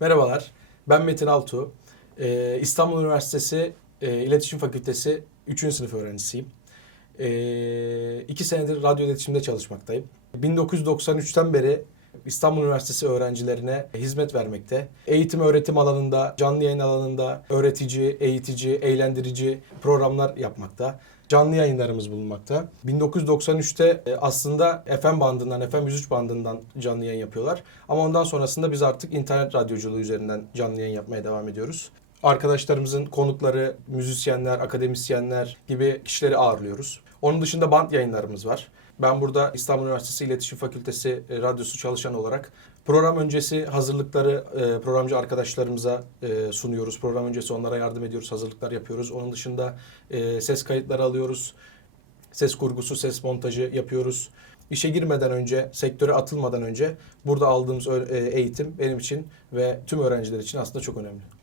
Merhabalar, ben Metin Altuğ. Ee, İstanbul Üniversitesi e, İletişim Fakültesi 3. sınıf öğrencisiyim. Ee, iki senedir radyo iletişimde çalışmaktayım. 1993'ten beri İstanbul Üniversitesi öğrencilerine hizmet vermekte. Eğitim öğretim alanında, canlı yayın alanında öğretici, eğitici, eğlendirici programlar yapmakta. Canlı yayınlarımız bulunmakta. 1993'te e, aslında FM bandından, FM 103 bandından canlı yayın yapıyorlar. Ama ondan sonrasında biz artık internet radyoculuğu üzerinden canlı yayın yapmaya devam ediyoruz. Arkadaşlarımızın konukları, müzisyenler, akademisyenler gibi kişileri ağırlıyoruz. Onun dışında band yayınlarımız var. Ben burada İstanbul Üniversitesi İletişim Fakültesi e, radyosu çalışan olarak program öncesi hazırlıkları e, programcı arkadaşlarımıza e, sunuyoruz. Program öncesi onlara yardım ediyoruz, hazırlıklar yapıyoruz. Onun dışında ses kayıtları alıyoruz. Ses kurgusu, ses montajı yapıyoruz. İşe girmeden önce, sektöre atılmadan önce burada aldığımız eğitim benim için ve tüm öğrenciler için aslında çok önemli.